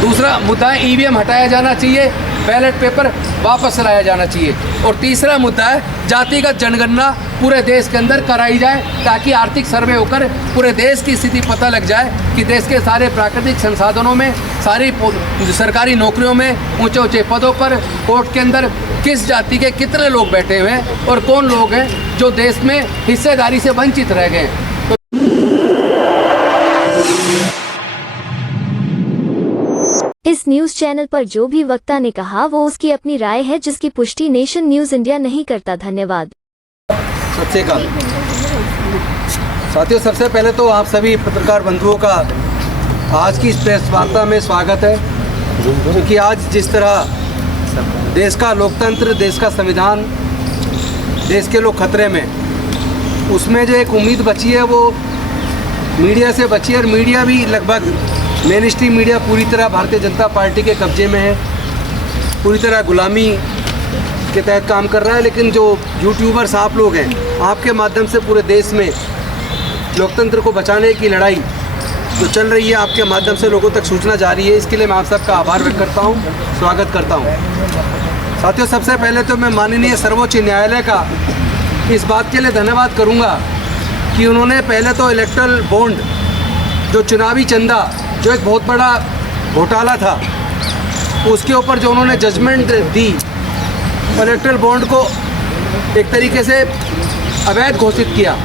दूसरा मुद्दा है ईवीएम हटाया जाना चाहिए, बैलेट पेपर वापस लाया जाना चाहिए। और तीसरा मुद्दा है जातिगत जनगणना पूरे देश के अंदर कराई जाए, ताकि आर्थिक सर्वे होकर पूरे देश की स्थिति पता लग जाए कि देश के सारे प्राकृतिक संसाधनों में, सारी सरकारी नौकरियों में, ऊंचे ऊंचे पदों पर, कोर्ट के अंदर किस जाति के कितने लोग बैठे हुए हैं और कौन लोग हैं जो देश में हिस्सेदारी से वंचित रह गए हैं। इस न्यूज चैनल पर जो भी वक्ता ने कहा वो उसकी अपनी राय है, जिसकी पुष्टि नेशन न्यूज इंडिया नहीं करता। धन्यवाद। सत श्री अकाल साथियों, सबसे पहले तो आप सभी पत्रकार बंधुओं का आज की इस प्रेस वार्ता में स्वागत है, क्योंकि आज जिस तरह देश का लोकतंत्र, देश का संविधान, देश के लोग खतरे में, उसमें जो एक उम्मीद बची है वो मीडिया से बची है। और मीडिया भी लगभग मेन स्ट्रीम मीडिया पूरी तरह भारतीय जनता पार्टी के कब्जे में है, पूरी तरह गुलामी के तहत काम कर रहा है। लेकिन जो यूट्यूबर्स आप लोग हैं, आपके माध्यम से पूरे देश में लोकतंत्र को बचाने की लड़ाई जो चल रही है, आपके माध्यम से लोगों तक सूचना जा रही है, इसके लिए मैं आप सबका आभार व्यक्त करता हूँ, स्वागत करता हूँ। साथियों, सबसे पहले तो मैं माननीय सर्वोच्च न्यायालय का इस बात के लिए धन्यवाद करूँगा कि उन्होंने पहले तो इलेक्टोरल बॉन्ड, जो चुनावी चंदा, जो एक बहुत बड़ा घोटाला था, उसके ऊपर जो उन्होंने जजमेंट दी, इलेक्टोरल बॉन्ड को एक तरीके से अवैध घोषित किया।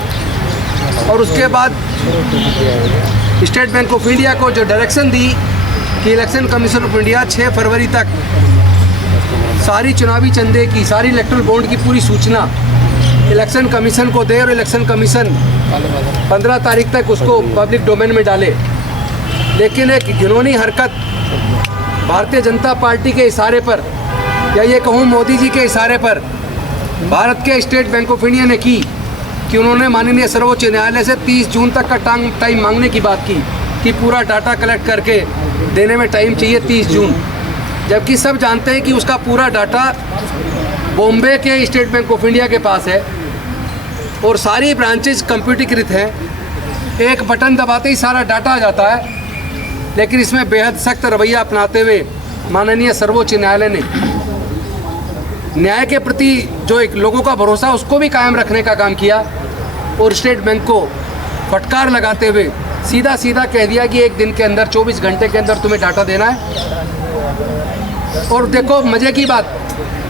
और उसके बाद स्टेट बैंक ऑफ इंडिया को जो डायरेक्शन दी कि इलेक्शन कमीशन ऑफ इंडिया 6 फरवरी तक सारी चुनावी चंदे की, सारी इलेक्टोरल बॉन्ड की पूरी सूचना इलेक्शन कमीशन को दे, और इलेक्शन कमीशन 15 तारीख तक उसको पब्लिक डोमेन में डाले। लेकिन एक घिनौनी हरकत भारतीय जनता पार्टी के इशारे पर, या ये कहूँ मोदी जी के इशारे पर, भारत के स्टेट बैंक ऑफ इंडिया ने की कि उन्होंने माननीय सर्वोच्च न्यायालय से 30 जून तक का टाइम मांगने की बात की कि पूरा डाटा कलेक्ट करके देने में टाइम चाहिए 30 जून। जबकि सब जानते हैं कि उसका पूरा डाटा बॉम्बे के स्टेट बैंक ऑफ इंडिया के पास है और सारी ब्रांचेज कंप्यूटरीकृत हैं, एक बटन दबाते ही सारा डाटा आ जाता है। लेकिन इसमें बेहद सख्त रवैया अपनाते हुए माननीय सर्वोच्च न्यायालय ने न्याय के प्रति जो एक लोगों का भरोसा, उसको भी कायम रखने का काम किया, और स्टेट बैंक को फटकार लगाते हुए सीधा सीधा कह दिया कि एक दिन के अंदर, 24 घंटे के अंदर तुम्हें डाटा देना है। और देखो मज़े की बात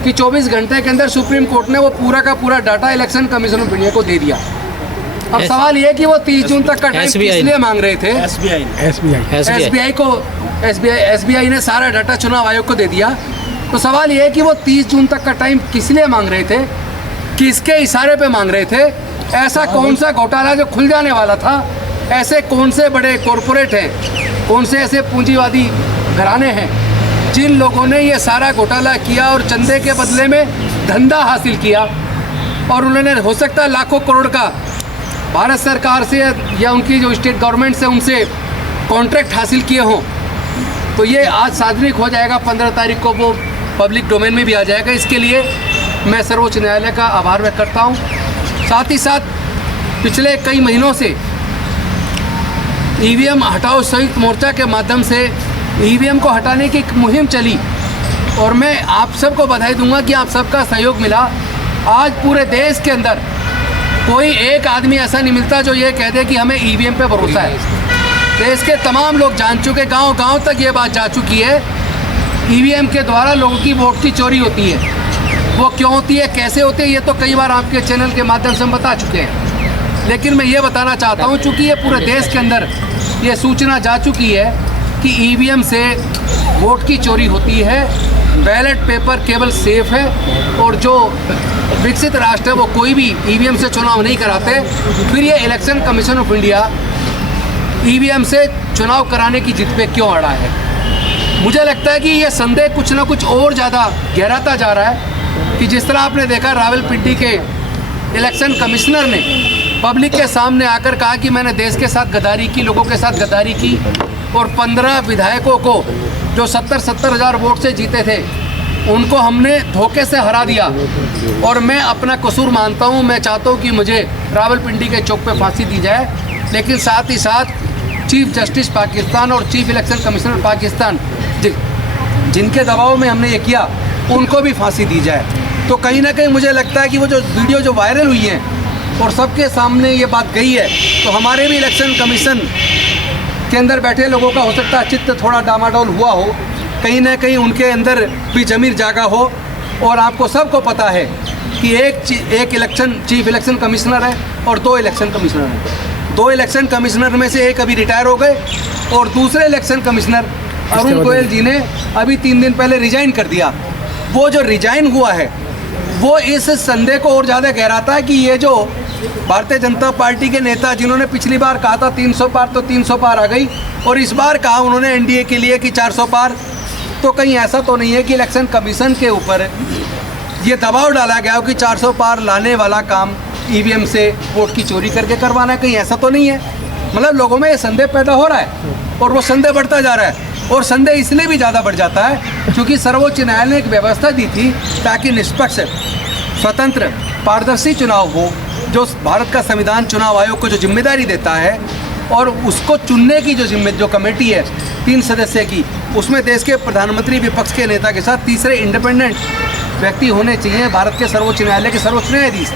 कि 24 घंटे के अंदर सुप्रीम कोर्ट ने वो पूरा का पूरा data election commission of India को दे दिया। अब सवाल ये कि वो 30 जून तक का टाइम किस लिए मांग रहे थे? एसबीआई ने सारा डाटा चुनाव आयोग को दे दिया। तो सवाल ये है कि वो 30 जून तक का टाइम किस लिए मांग रहे थे, किसके इशारे पे मांग रहे थे? ऐसा कौन सा घोटाला जो खुल जाने वाला था? ऐसे कौन से बड़े कॉरपोरेट हैं, कौन से ऐसे पूंजीवादी घराने हैं जिन लोगों ने ये सारा घोटाला किया और चंदे के बदले में धंधा हासिल किया? और उन्होंने हो सकता है लाखों करोड़ का भारत सरकार से या उनकी जो स्टेट गवर्नमेंट से उनसे कॉन्ट्रैक्ट हासिल किए हों। तो ये आज सार्वजनिक हो जाएगा, 15 तारीख को वो पब्लिक डोमेन में भी आ जाएगा। इसके लिए मैं सर्वोच्च न्यायालय का आभार व्यक्त करता हूँ। साथ ही साथ पिछले कई महीनों से ईवीएम हटाओ संयुक्त मोर्चा के माध्यम से ईवीएम को हटाने की एक मुहिम चली, और मैं आप सबको बधाई दूंगा कि आप सबका सहयोग मिला। आज पूरे देश के अंदर कोई एक आदमी ऐसा नहीं मिलता जो ये कह दे कि हमें ईवीएम पे भरोसा है। देश के तमाम लोग जान चुके, गांव-गांव तक ये बात जा चुकी है, ईवीएम के द्वारा लोगों की वोट की चोरी होती है। वो क्यों होती है, कैसे होती है, ये तो कई बार आपके चैनल के माध्यम से हम बता चुके हैं। लेकिन मैं ये बताना चाहता हूँ, चूँकि ये पूरे देश के अंदर ये सूचना जा चुकी है कि ईवीएम से वोट की चोरी होती है, बैलेट पेपर केवल सेफ है, और जो विकसित राष्ट्र है वो कोई भी ईवीएम से चुनाव नहीं कराते। फिर ये election commission of India EVM से चुनाव कराने की जिद पे क्यों अड़ा है? मुझे लगता है कि ये संदेह कुछ ना कुछ और ज़्यादा गहराता जा रहा है कि जिस तरह आपने देखा रावलपिंडी के इलेक्शन कमिश्नर ने पब्लिक के सामने आकर कहा कि मैंने देश के साथ गद्दारी की, लोगों के साथ गद्दारी की, और 15 विधायकों को जो 70-70 हज़ार वोट से जीते थे उनको हमने धोखे से हरा दिया, और मैं अपना कसूर मानता हूं। मैं चाहता हूं कि मुझे रावलपिंडी के चौक पे फांसी दी जाए, लेकिन साथ ही साथ चीफ जस्टिस पाकिस्तान और चीफ इलेक्शन कमिश्नर पाकिस्तान जिनके दबाव में हमने ये किया उनको भी फांसी दी जाए। तो कहीं ना कहीं मुझे लगता है कि वो जो वीडियो जो वायरल हुई हैं और सबके सामने ये बात गई है, तो हमारे भी इलेक्शन कमीशन के अंदर बैठे लोगों का हो सकता है चित्त थोड़ा डामाडोल हुआ हो, कहीं ना कहीं उनके अंदर भी ज़मीर जागा हो। और आपको सबको पता है कि एक इलेक्शन चीफ इलेक्शन कमिश्नर है और 2 इलेक्शन कमिश्नर हैं। 2 इलेक्शन कमिश्नर में से एक अभी रिटायर हो गए और दूसरे इलेक्शन कमिश्नर अरुण गोयल जी ने अभी 3 दिन पहले रिजाइन कर दिया। वो जो रिजाइन हुआ है वो इस संदेह को और ज़्यादा गहराता है कि ये जो भारतीय जनता पार्टी के नेता जिन्होंने पिछली बार कहा था 300 पार, तो 300 पार आ गई, और इस बार कहा उन्होंने एनडीए के लिए कि 400 पार, तो कहीं ऐसा तो नहीं है कि इलेक्शन कमीशन के ऊपर ये दबाव डाला गया हो कि 400 पार लाने वाला काम ईवीएम से वोट की चोरी करके करवाना है? कहीं ऐसा तो नहीं है। मतलब लोगों में ये संदेह पैदा हो रहा है और वो संदेह बढ़ता जा रहा है, और संदेह इसलिए भी ज़्यादा बढ़ जाता है क्योंकि सर्वोच्च न्यायालय ने एक व्यवस्था दी थी ताकि निष्पक्ष, स्वतंत्र, पारदर्शी चुनाव हो, जो भारत का संविधान चुनाव आयोग को जो जिम्मेदारी देता है, और उसको चुनने की जो कमेटी है 3 सदस्य की, उसमें देश के प्रधानमंत्री विपक्ष के नेता के साथ तीसरे इंडिपेंडेंट व्यक्ति होने चाहिए, भारत के सर्वोच्च न्यायालय के सर्वोच्च न्यायाधीश।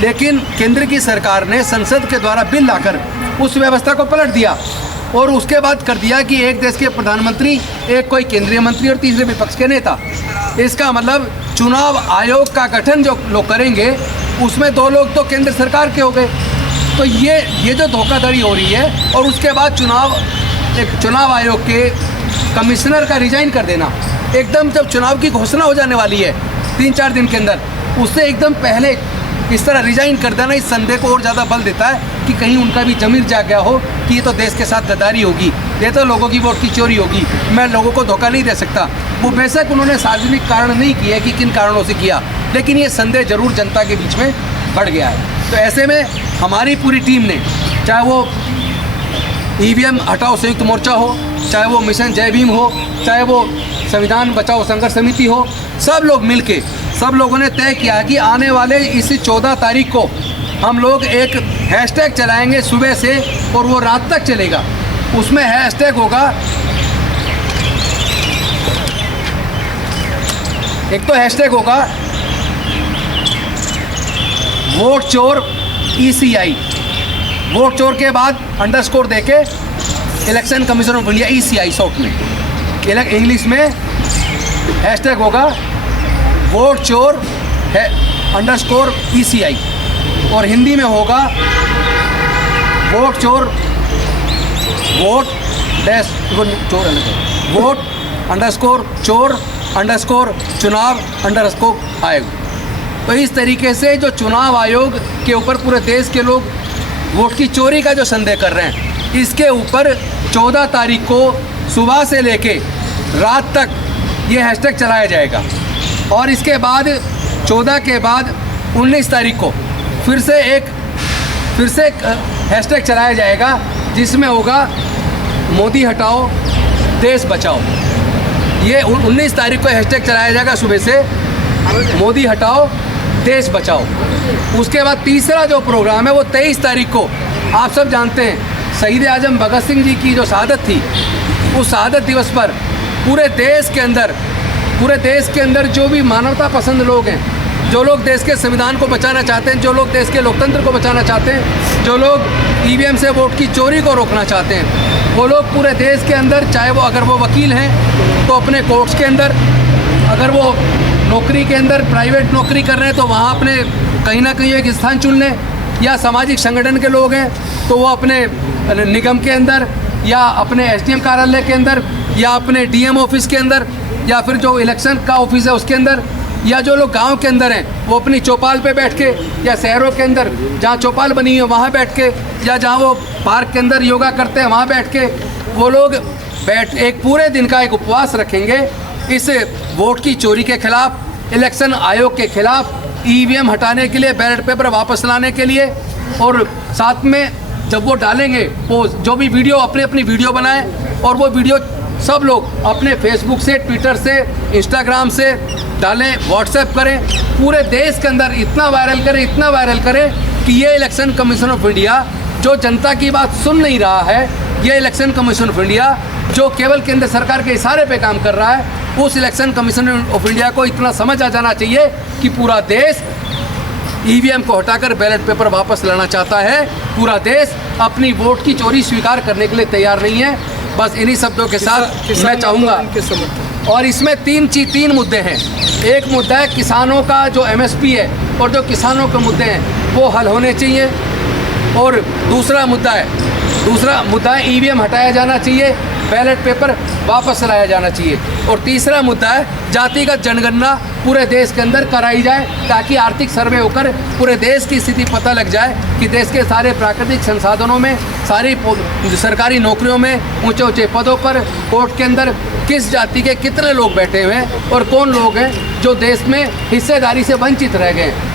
लेकिन केंद्र की सरकार ने संसद के द्वारा बिल लाकर उस व्यवस्था को पलट दिया और उसके बाद कर दिया कि एक देश के प्रधानमंत्री, एक कोई केंद्रीय मंत्री और तीसरे विपक्ष के नेता। इसका मतलब चुनाव आयोग का गठन जो लोग करेंगे उसमें 2 लोग तो केंद्र सरकार के हो गए। तो ये जो धोखाधड़ी हो रही है, और उसके बाद चुनाव आयोग के कमिश्नर का रिजाइन कर देना एकदम, जब चुनाव की घोषणा हो जाने वाली है 3-4 दिन के अंदर, उससे एकदम पहले इस तरह रिजाइन कर देना इस संदेह को और ज़्यादा बल देता है कि कहीं उनका भी ज़मीर जाग गया हो कि ये तो देश के साथ गद्दारी होगी, ये तो लोगों की वोट की चोरी होगी, मैं लोगों को धोखा नहीं दे सकता। वो बेशक उन्होंने सार्वजनिक कारण नहीं किया कि किन कारणों से किया, लेकिन ये संदेह जरूर जनता के बीच में बढ़ गया है। तो ऐसे में हमारी पूरी टीम ने, चाहे वो ईवीएम हटाओ संयुक्त मोर्चा हो, चाहे वो मिशन जय भीम हो, चाहे वो संविधान बचाओ संघर्ष समिति हो, सब लोगों ने तय किया कि आने वाले इस 14 तारीख को हम लोग एक हैशटैग चलाएंगे सुबह से और वो रात तक चलेगा। उसमें हैशटैग होगा, एक तो हैशटैग होगा वोट चोर ECI, वोट चोर के बाद अंडरस्कोर देके election commission of India, ECI short में, इंग्लिश में हैशटैग होगा वोट चोर है अंडरस्कोर ECI, और हिंदी में होगा वोट चोर वोट डैश चोर वोट अंडरस्कोर चोर अंडरस्कोर चुनाव अंडरस्कोर आयोग। तो इस तरीके से जो चुनाव आयोग के ऊपर पूरे देश के लोग वोट की चोरी का जो संदेह कर रहे हैं, इसके ऊपर 14 तारीख को सुबह से लेके रात तक ये हैशटैग चलाया जाएगा, और इसके बाद 14 के बाद 19 तारीख को फिर से एक हैशटैग चलाया जाएगा जिसमें होगा मोदी हटाओ देश बचाओ। ये 19 तारीख को हैशटैग चलाया जाएगा सुबह से, मोदी हटाओ देश बचाओ। उसके बाद तीसरा जो प्रोग्राम है वो 23 तारीख को, आप सब जानते हैं शहीद आजम भगत सिंह जी की जो शहादत थी, उस शहादत दिवस पर पूरे देश के अंदर जो भी मानवता पसंद लोग हैं, जो लोग देश के संविधान को बचाना चाहते हैं, जो लोग देश के लोकतंत्र को बचाना चाहते हैं, जो लोग ईवीएम से वोट की चोरी को रोकना चाहते हैं, वो लोग पूरे देश के अंदर, चाहे वो अगर वो वकील हैं तो अपने कोर्ट्स के अंदर, अगर वो नौकरी के अंदर प्राइवेट नौकरी कर रहे हैं तो वहाँ अपने कहीं ना कहीं एक स्थान चुन लें, या सामाजिक संगठन के लोग हैं तो वो अपने निगम के अंदर, या अपने SDM कार्यालय के अंदर, या अपने DM ऑफिस के अंदर, या फिर जो इलेक्शन का ऑफिस है उसके अंदर, या जो लोग गांव के अंदर हैं वो अपनी चौपाल पे बैठ के, या शहरों के अंदर जहां चौपाल बनी है वहां बैठ के, या जहां वो पार्क के अंदर योगा करते हैं वहां बैठ के, वो लोग एक पूरे दिन का एक उपवास रखेंगे इस वोट की चोरी के खिलाफ, इलेक्शन आयोग के खिलाफ, EVM हटाने के लिए, बैलेट पेपर वापस लाने के लिए। और साथ में जब वो डालेंगे पोस्ट, जो भी वीडियो अपनी वीडियो बनाएं, और वो वीडियो सब लोग अपने फेसबुक से, ट्विटर से, इंस्टाग्राम से डालें, व्हाट्सएप करें, पूरे देश के अंदर इतना वायरल करें कि ये इलेक्शन कमीशन ऑफ इंडिया जो जनता की बात सुन नहीं रहा है, ये इलेक्शन कमीशन ऑफ इंडिया जो केवल केंद्र सरकार के इशारे पे काम कर रहा है, उस इलेक्शन कमीशन ऑफ इंडिया को इतना समझ आ जाना चाहिए कि पूरा देश ईवीएम को हटाकर बैलेट पेपर वापस लाना चाहता है। पूरा देश अपनी वोट की चोरी स्वीकार करने के लिए तैयार नहीं है। बस इन्हीं शब्दों के साथ मैं चाहूँगा, और इसमें तीन मुद्दे हैं। एक मुद्दा है किसानों का जो एमएसपी है और जो किसानों के मुद्दे हैं वो हल होने चाहिए, और दूसरा मुद्दा है ईवीएम हटाया जाना चाहिए, बैलेट पेपर वापस लाया जाना चाहिए, और तीसरा मुद्दा है जातिगत जनगणना पूरे देश के अंदर कराई जाए, ताकि आर्थिक सर्वे होकर पूरे देश की स्थिति पता लग जाए कि देश के सारे प्राकृतिक संसाधनों में, सारी सरकारी नौकरियों में, ऊंचे ऊंचे पदों पर, कोर्ट के अंदर किस जाति के कितने लोग बैठे हुए हैं और कौन लोग हैं जो देश में हिस्सेदारी से वंचित रह गए हैं।